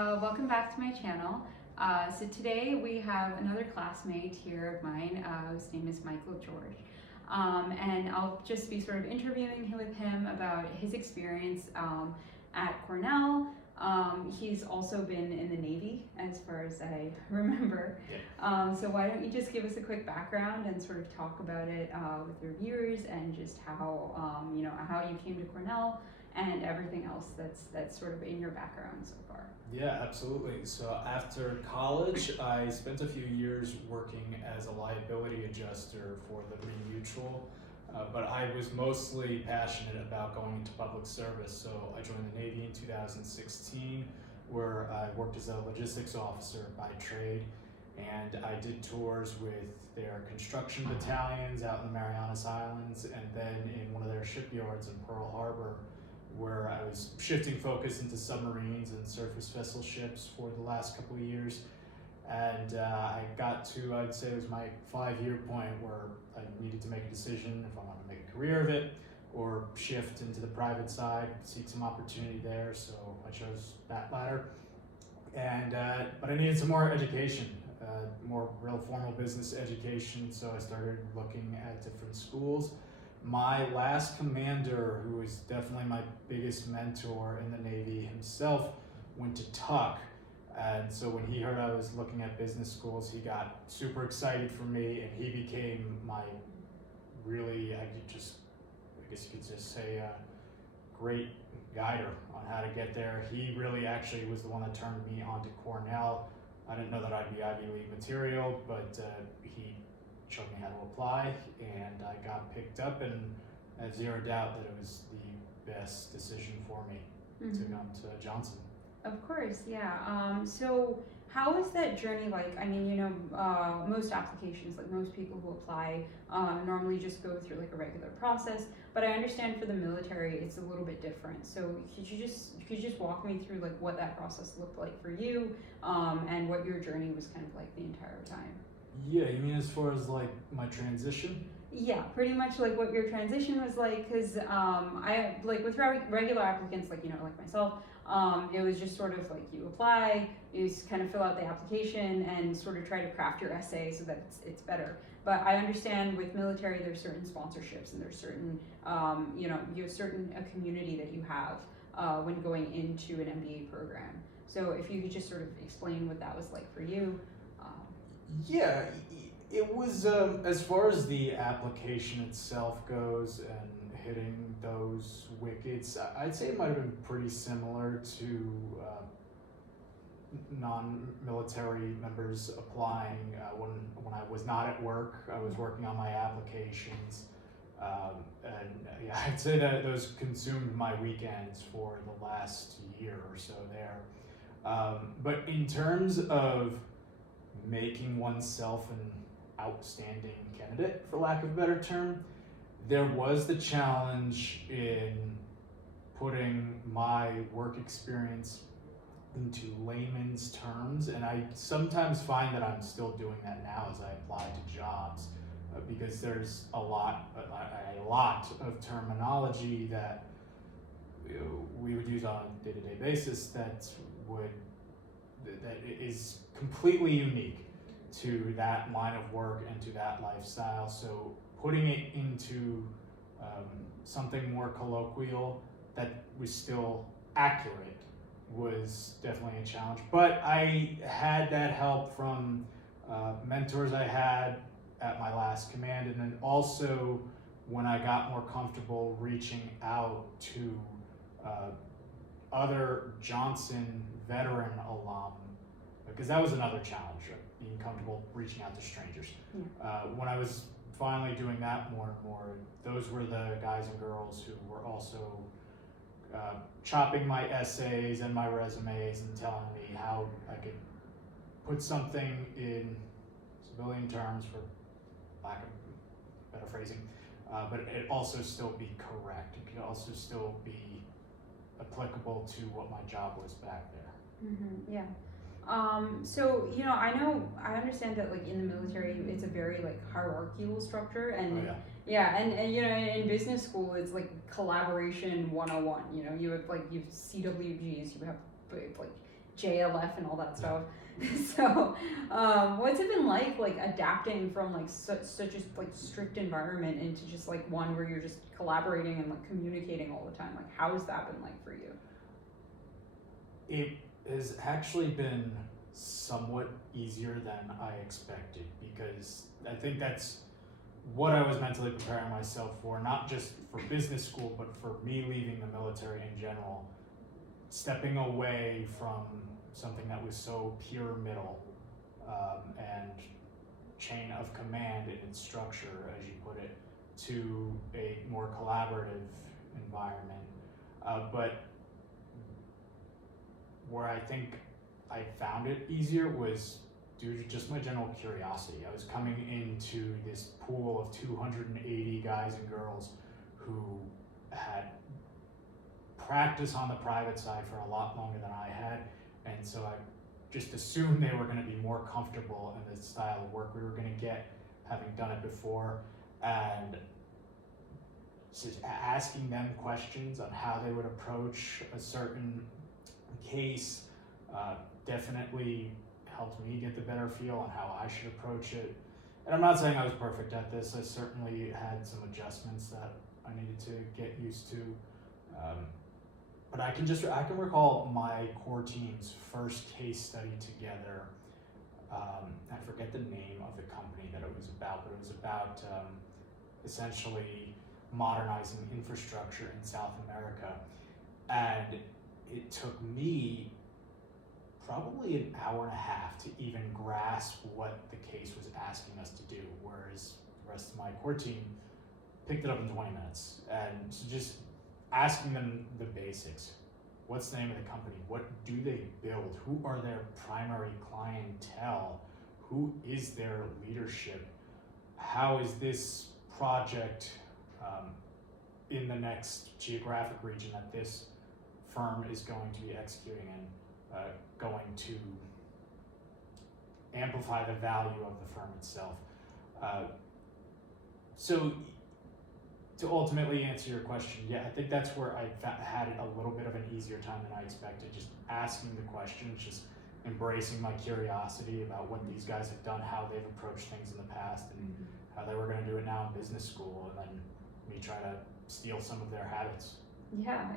Welcome back to my channel. So today we have another classmate here of mine, whose name is Michael George. And I'll just be sort of interviewing with him about his experience at Cornell. He's also been in the Navy, as far as I remember. So why don't you just give us a quick background and sort of talk about it with your viewers, and just how how you came to Cornell and everything else that's sort of in your background so far. Yeah, absolutely. So after college, I spent a few years working as a liability adjuster for Liberty Mutual, but I was mostly passionate about going into public service. So I joined the Navy in 2016, where I worked as a logistics officer by trade, and I did tours with their construction battalions out in the Marianas Islands, and then in one of their shipyards in Pearl Harbor, where I was shifting focus into submarines and surface vessel ships for the last couple of years. And I got to, I'd say it was my 5-year point where I needed to make a decision if I wanted to make a career of it or shift into the private side, seek some opportunity there. So I chose that latter. And but I needed some more education, more real formal business education. So I started looking at different schools. My last commander, who was definitely my biggest mentor in the Navy himself, went to Tuck. And so when he heard I was looking at business schools, he got super excited for me, and he became my really, I guess you could just say, great guider on how to get there. He really actually was the one that turned me on to Cornell. I didn't know that I'd be Ivy League material, but he showed me how to apply, and I got picked up, and I have zero doubt that it was the best decision for me to come to Johnson. Of course, yeah. So how was that journey like? I mean, most applications, like most people who apply, normally just go through like a regular process. But I understand for the military, it's a little bit different. So could you just walk me through like what that process looked like for you, and what your journey was kind of like the entire time? Yeah, you mean as far as like my transition? Yeah, pretty much like what your transition was like, because I like with regular applicants, like like myself, it was just sort of like you apply, you just kind of fill out the application and sort of try to craft your essay so that it's better. But I understand with military, there's certain sponsorships, and there's certain you have certain a community that you have when going into an MBA program. So if you could just sort of explain what that was like for you. Yeah, it was, as far as the application itself goes and hitting those wickets, I'd say it might have been pretty similar to non-military members applying when I was not at work. I was working on my applications, and yeah, I'd say that those consumed my weekends for the last year or so there. But in terms of making oneself an outstanding candidate, for lack of a better term, there was the challenge in putting my work experience into layman's terms, and I sometimes find that I'm still doing that now as I apply to jobs, because there's a lot of terminology that we would use on a day-to-day basis that is completely unique to that line of work and to that lifestyle. So putting it into something more colloquial that was still accurate was definitely a challenge. But I had that help from mentors I had at my last command, and then also when I got more comfortable reaching out to other Johnson veteran alum, because that was another challenge, being comfortable reaching out to strangers. When I was finally doing that more and more, those were the guys and girls who were also chopping my essays and my resumes and telling me how I could put something in civilian terms, for lack of better phrasing, but it also still be correct. It could also still be applicable to what my job was back there. Yeah. So I understand that like in the military, it's a very like hierarchical structure, and and in business school, it's like collaboration 101. You have CWGs, you have like JLF and all that stuff. So, what's it been like adapting from like such a like strict environment into just like one where you're just collaborating and like communicating all the time? Like, how has that been like for you? It has actually been somewhat easier than I expected, because I think that's what I was mentally preparing myself for, not just for business school, but for me leaving the military in general, stepping away from something that was so pyramidal and chain of command in its structure, as you put it, to a more collaborative environment. But where I think I found it easier was due to just my general curiosity. I was coming into this pool of 280 guys and girls who had practiced on the private side for a lot longer than I had, and so I just assumed they were going to be more comfortable in the style of work we were going to get, having done it before, and just asking them questions on how they would approach a certain case definitely helped me get the better feel on how I should approach it. And I'm not saying I was perfect at this. I certainly had some adjustments that I needed to get used to. But I can recall my core team's first case study together. I forget the name of the company that it was about, but it was about essentially modernizing infrastructure in South America. And it took me probably an hour and a half to even grasp what the case was asking us to do, whereas the rest of my core team picked it up in 20 minutes. And so just asking them the basics. What's the name of the company? What do they build? Who are their primary clientele? Who is their leadership? How is this project in the next geographic region that this firm is going to be executing in, going to amplify the value of the firm itself? So to ultimately answer your question, yeah, I think that's where I had it a little bit of an easier time than I expected, just asking the questions, just embracing my curiosity about what these guys have done, how they've approached things in the past, and how they were going to do it now in business school, and then me try to steal some of their habits. Yeah.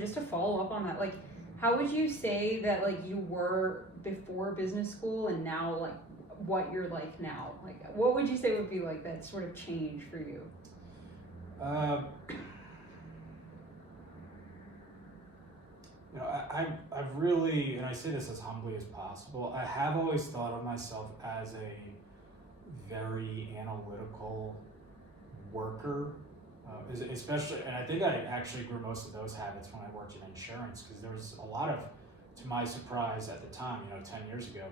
Just to follow up on that, like, how would you say that like you were before business school and now like what you're like now? Like, what would you say would be like that sort of change for you? I've really, and I say this as humbly as possible, I have always thought of myself as a very analytical worker, especially, and I think I actually grew most of those habits when I worked in insurance, because there was a lot of, to my surprise at the time, 10 years ago,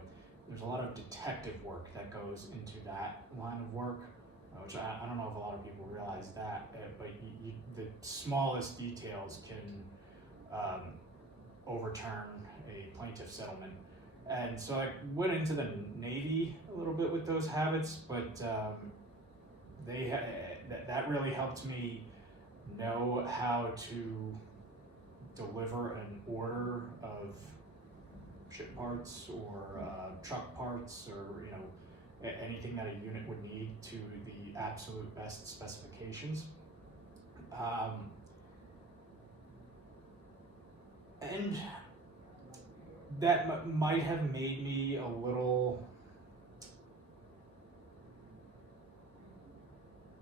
there's a lot of detective work that goes into that line of work, which I don't know if a lot of people realize that, but the smallest details can overturn a plaintiff settlement. And so I went into the Navy a little bit with those habits, but that really helped me know how to deliver an order of ship parts or truck parts or anything that a unit would need to the absolute best specifications. And that might have made me a little,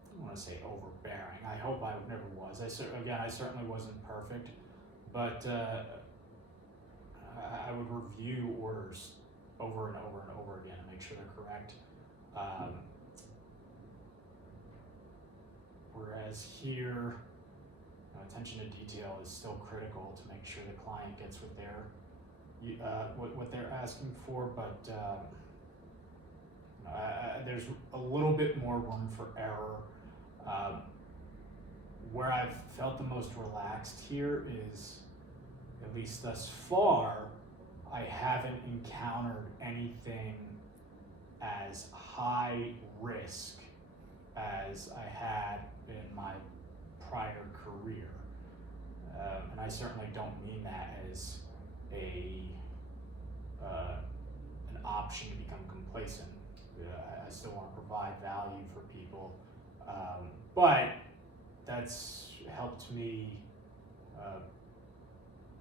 I don't want to say overbearing. I hope I never was. I certainly wasn't perfect, but I would review orders over and over and over again to make sure they're correct. Whereas here, attention to detail is still critical to make sure the client gets what they're asking for, but there's a little bit more room for error. Where I've felt the most relaxed here is, at least thus far, I haven't encountered anything as high risk as I had in my prior career. And I certainly don't mean that as a complacent. I still want to provide value for people, but that's helped me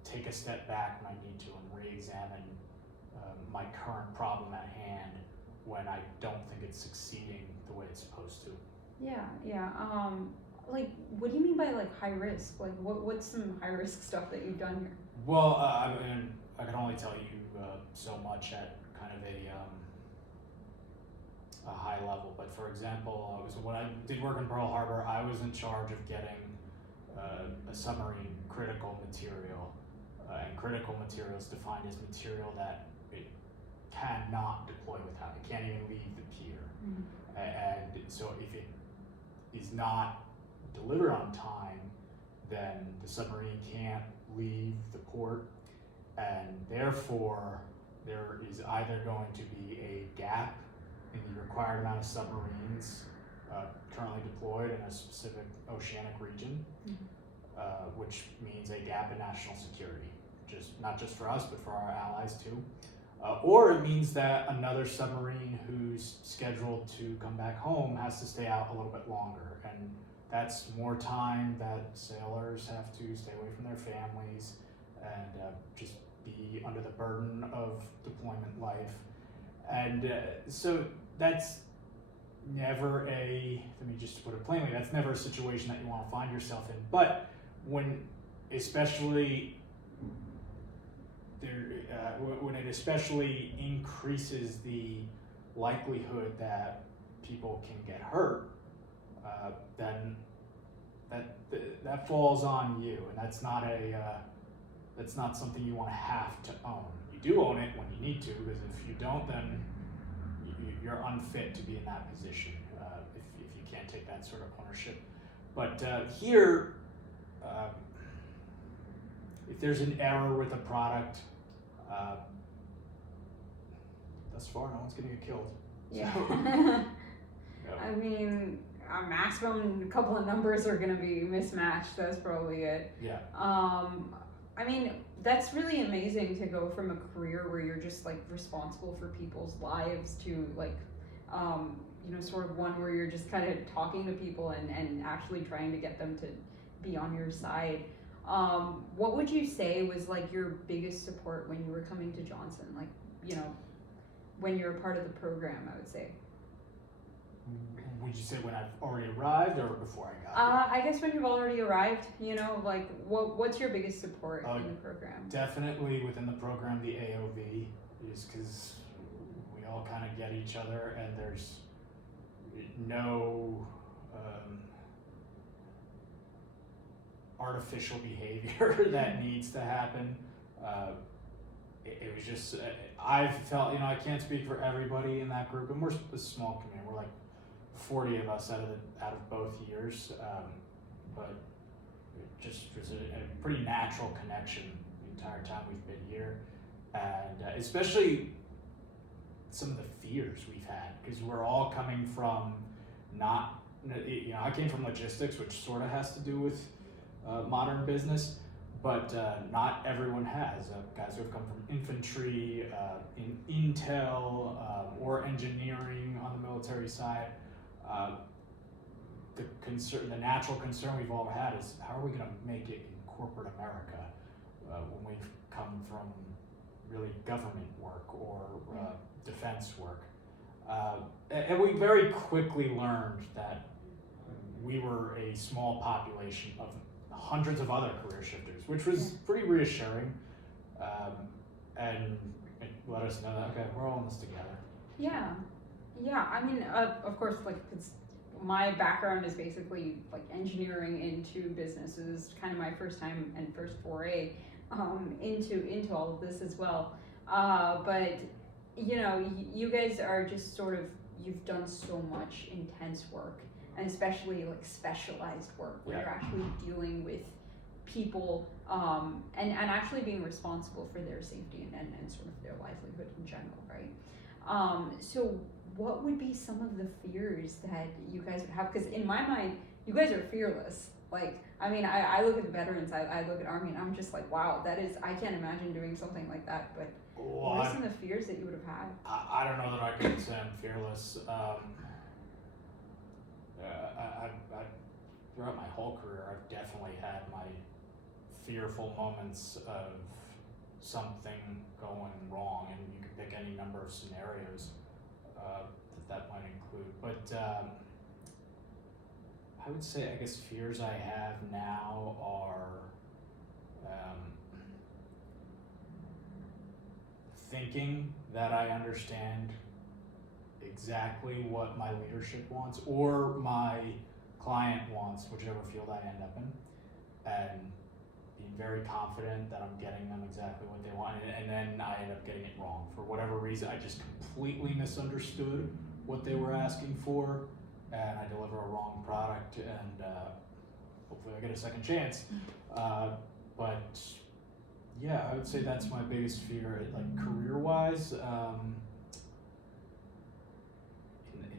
take a step back when I need to and re-examine my current problem at hand when I don't think it's succeeding the way it's supposed to. Yeah. Like, what do you mean by like high risk? Like, what's some high risk stuff that you've done here? Well, I mean, I can only tell you so much at kind of a high level. But for example, so when I did work in Pearl Harbor, I was in charge of getting a submarine critical material, and critical material is defined as material that it cannot deploy without. It can't even leave the pier. And so if it is not delivered on time, then the submarine can't leave the port, and therefore there is either going to be a gap in the required amount of submarines currently deployed in a specific oceanic region, which means a gap in national security, not just for us, but for our allies too. Or it means that another submarine who's scheduled to come back home has to stay out a little bit longer. And that's more time that sailors have to stay away from their families and just be under the burden of deployment life. And so that's never let me just put it plainly, that's never a situation that you want to find yourself in. But when it especially increases the likelihood that people can get hurt, then that falls on you, and that's not something you want to have to own. You do own it when you need to, because if you don't, then you're unfit to be in that position if you can't take that sort of ownership. But here, if there's an error with a product, thus far no one's going to get killed. Yeah. So, I mean, a maximum couple of numbers are going to be mismatched. That's probably it. Yeah. I mean, that's really amazing to go from a career where you're just like responsible for people's lives to like, sort of one where you're just kind of talking to people and actually trying to get them to be on your side. What would you say was like your biggest support when you were coming to Johnson? Like, when you're a part of the program, I would say. Would you say when I've already arrived or before I got I guess when you've already arrived, like what's your biggest support in the program? Definitely within the program, the AOV, is because we all kind of get each other, and there's no artificial behavior that needs to happen. It was just, I've felt, I can't speak for everybody in that group, and we're a small community. We're like 40 of us out of both years, but it just was a pretty natural connection the entire time we've been here, and especially some of the fears we've had, because we're all coming from I came from logistics, which sort of has to do with modern business, but not everyone has. Guys who have come from infantry, in intel, or engineering on the military side. The natural concern we've all had is, how are we going to make it in corporate America when we've come from really government work or defense work? And we very quickly learned that we were a small population of hundreds of other career shifters, which was pretty reassuring, and it let us know that, okay, we're all in this together. Yeah, I mean, of course, like, my background is basically like engineering into business. It was kind of my first time and first foray into all of this as well. But you guys are just sort of, you've done so much intense work, and especially like specialized work where you're actually dealing with people and actually being responsible for their safety and sort of their livelihood in general, right? So what would be some of the fears that you guys would have? Because in my mind, you guys are fearless. Like, I mean, I look at the veterans, I look at Army, and I'm just like, wow, I can't imagine doing something like that. But Well, what are some of the fears that you would have had? I don't know that I could say I'm fearless. Throughout my whole career, I've definitely had my fearful moments of something going wrong, and you could pick any number of scenarios that might include. But I would say, I guess, fears I have now are thinking that I understand exactly what my leadership wants or my client wants, whichever field I end up in, and being very confident that I'm getting them exactly what they want, and then I end up getting it wrong. For whatever reason, I just completely misunderstood what they were asking for, and I deliver a wrong product, and hopefully I get a second chance. But yeah, I would say that's my biggest fear, like career-wise. In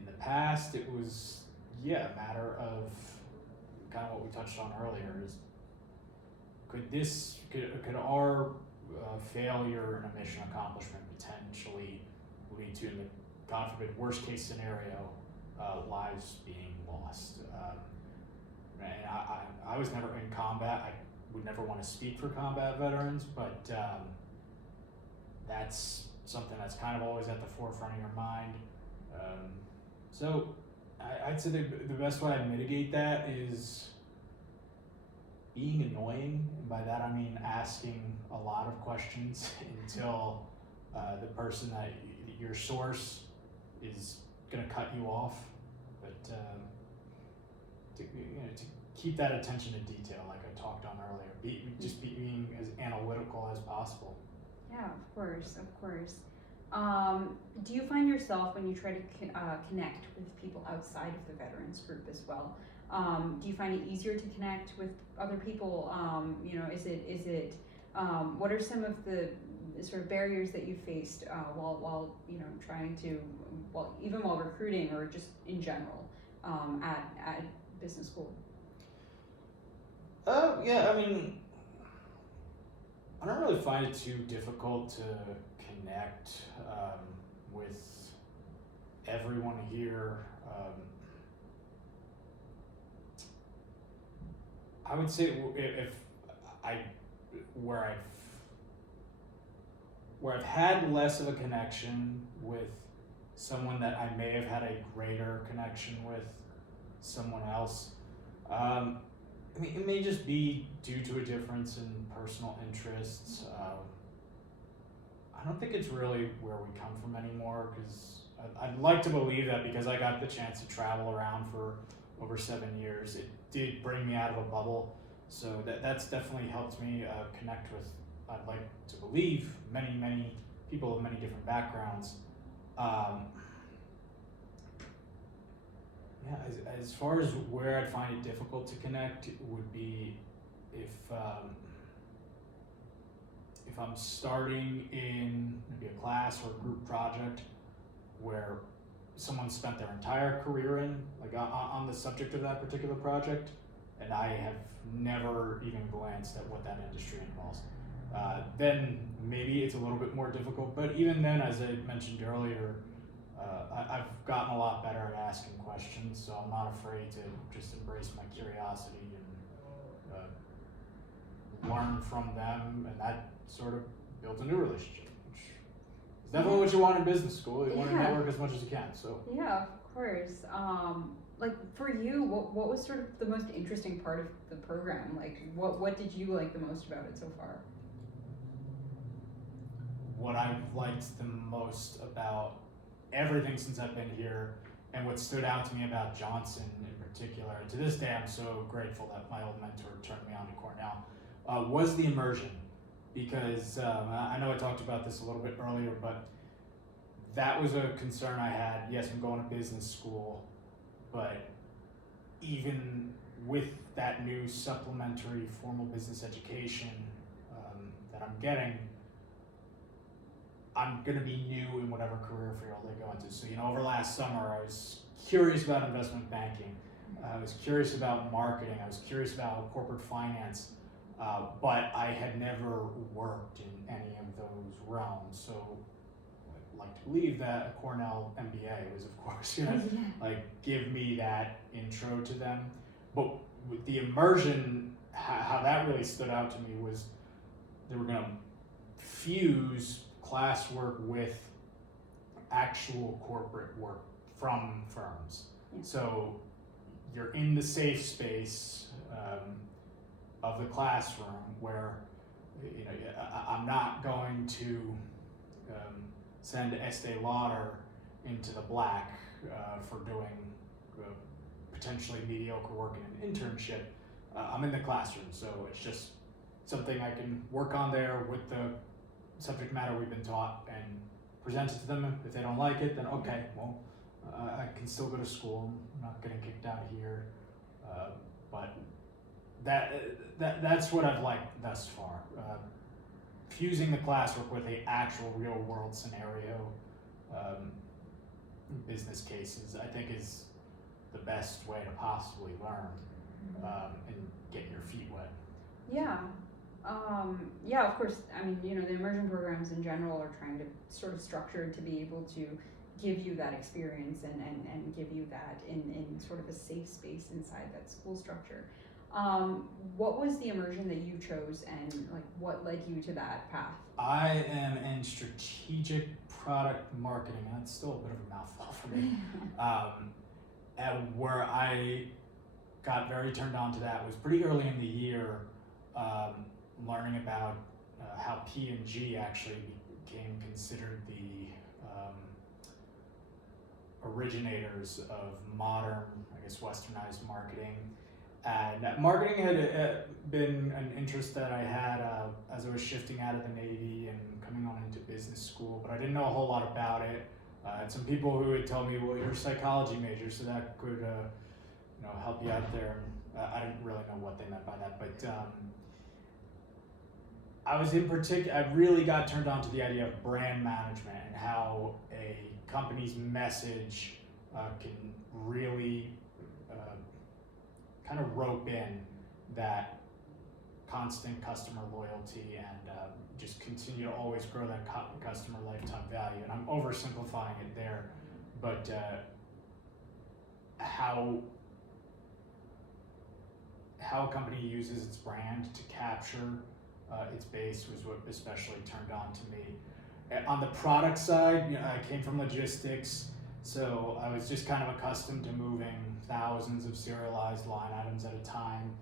the past, it was, yeah, a matter of kind of what we touched on earlier, is could our failure in a mission accomplishment potentially lead to, in the, God forbid, worst case scenario, lives being lost. And I was never in combat. I would never want to speak for combat veterans, but that's something that's kind of always at the forefront of your mind. So I'd say the best way I mitigate that is being annoying, and by that I mean asking a lot of questions until the person that your source is going to cut you off. But to keep that attention to detail, like I talked on earlier, being as analytical as possible. Yeah, of course, of course. Do you find yourself, when you try to connect with people outside of the veterans group as well, do you find it easier to connect with other people? What are some of the sort of barriers that you faced while trying to, even while recruiting or just in general at business school? Yeah, I mean, I don't really find it too difficult to connect with everyone here. I would say where I've had less of a connection with someone that I may have had a greater connection with someone else. I mean, it may just be due to a difference in personal interests. I don't think it's really where we come from anymore, because I'd like to believe that because I got the chance to travel around for over 7 years, it did bring me out of a bubble. So that's definitely helped me connect with, I'd like to believe, many people of many different backgrounds. Yeah, as far as where I'd find it difficult to connect would be if I'm starting in maybe a class or a group project where someone spent their entire career in, like on the subject of that particular project, and I have never even glanced at what that industry involves. Then maybe it's a little bit more difficult, but even then, as I mentioned earlier, I've gotten a lot better at asking questions, so I'm not afraid to just embrace my curiosity and learn from them, and that sort of builds a new relationship, which is definitely what you want in business school. You want to network as much as you can. So yeah, of course. Like for you, what was sort of the most interesting part of the program? Like what did you like the most about it so far? What I've liked the most about everything since I've been here, and what stood out to me about Johnson in particular, and to this day I'm so grateful that my old mentor turned me on to Cornell, was the immersion. Because I know I talked about this a little bit earlier, but that was a concern I had. Yes, I'm going to business school, but even with that new supplementary formal business education that I'm getting, I'm going to be new in whatever career field I go into. So, over last summer, I was curious about investment banking. I was curious about marketing. I was curious about corporate finance, but I had never worked in any of those realms. So I'd like to believe that a Cornell MBA was, of course, gonna like give me that intro to them. But with the immersion, how that really stood out to me was they were gonna fuse classwork with actual corporate work from firms. Yeah. So you're in the safe space of the classroom where I'm not going to send Estee Lauder into the black for doing potentially mediocre work in an internship. I'm in the classroom, so it's just something I can work on there with the subject matter we've been taught and present it to them. If they don't like it, then okay, well, I can still go to school. I'm not getting kicked out here, but that's what I've liked thus far. Fusing the classwork with the actual real world scenario, business cases, I think is the best way to possibly learn and get your feet wet. Yeah. Yeah, of course. I mean, the immersion programs in general are trying to sort of structured to be able to give you that experience and give you that in sort of a safe space inside that school structure. What was the immersion that you chose, and like what led you to that path? I am in strategic product marketing, and that's still a bit of a mouthful for me. And where I got very turned on to that was pretty early in the year, learning about how P&G actually became considered the originators of modern, I guess, westernized marketing. And marketing had been an interest that I had as I was shifting out of the Navy and coming on into business school, but I didn't know a whole lot about it. And some people who had told me, well, you're a psychology major, so that could help you out there. I didn't really know what they meant by that, but I really got turned on to the idea of brand management and how a company's message can really kind of rope in that constant customer loyalty and just continue to always grow that customer lifetime value. And I'm oversimplifying it there, but how a company uses its brand to capture its base was what especially turned on to me. On the product side, I came from logistics, so I was just kind of accustomed to moving thousands of serialized line items at a time.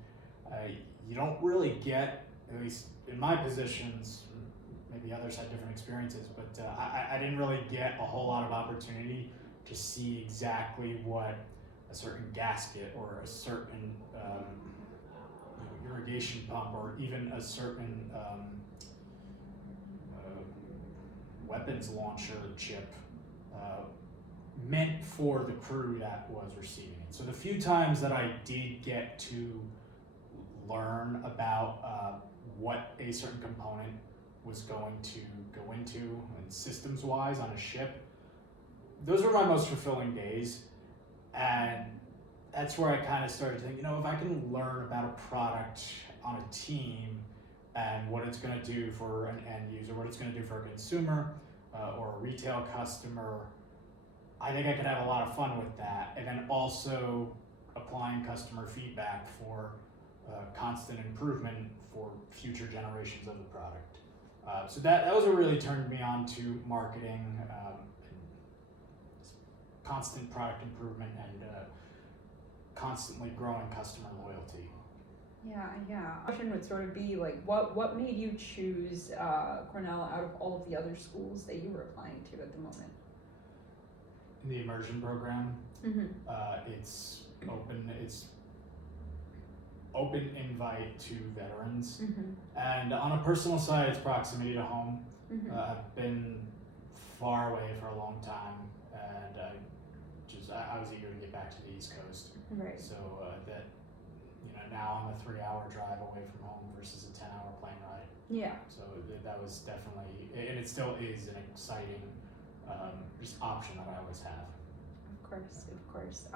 You don't really get, at least in my positions, maybe others had different experiences, but I didn't really get a whole lot of opportunity to see exactly what a certain gasket or a certain irrigation pump or even a certain weapons launcher chip meant for the crew that was receiving it. So the few times that I did get to learn about what a certain component was going to go into and systems wise on a ship, those were my most fulfilling days. And that's where I kind of started to think, if I can learn about a product on a team and what it's going to do for an end user, what it's going to do for a consumer or a retail customer, I think I could have a lot of fun with that. And then also applying customer feedback for constant improvement for future generations of the product. So that was what really turned me on to marketing, constant product improvement and constantly growing customer loyalty. Yeah. Question would sort of be like, what made you choose Cornell out of all of the other schools that you were applying to at the moment? In the immersion program, it's open invite to veterans, and on a personal side, it's proximity to home. I've been far away for a long time, and I was eager to get back to the East Coast. Right. So that now I'm a 3-hour drive away from home versus a 10-hour plane ride. Yeah. So that was definitely, and it still is, an exciting just option that I always have. Of course, of course.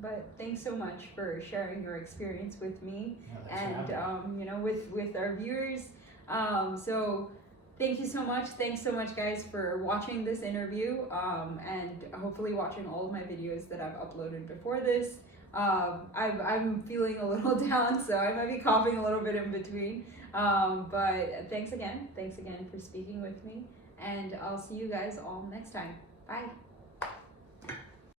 But thanks so much for sharing your experience with me Yeah, and you know, with our viewers. So thank you so much. Thanks so much, guys, for watching this interview and hopefully watching all of my videos that I've uploaded before this. I'm feeling a little down, so I might be coughing a little bit in between. But thanks again for speaking with me, and I'll see you guys all next time. Bye.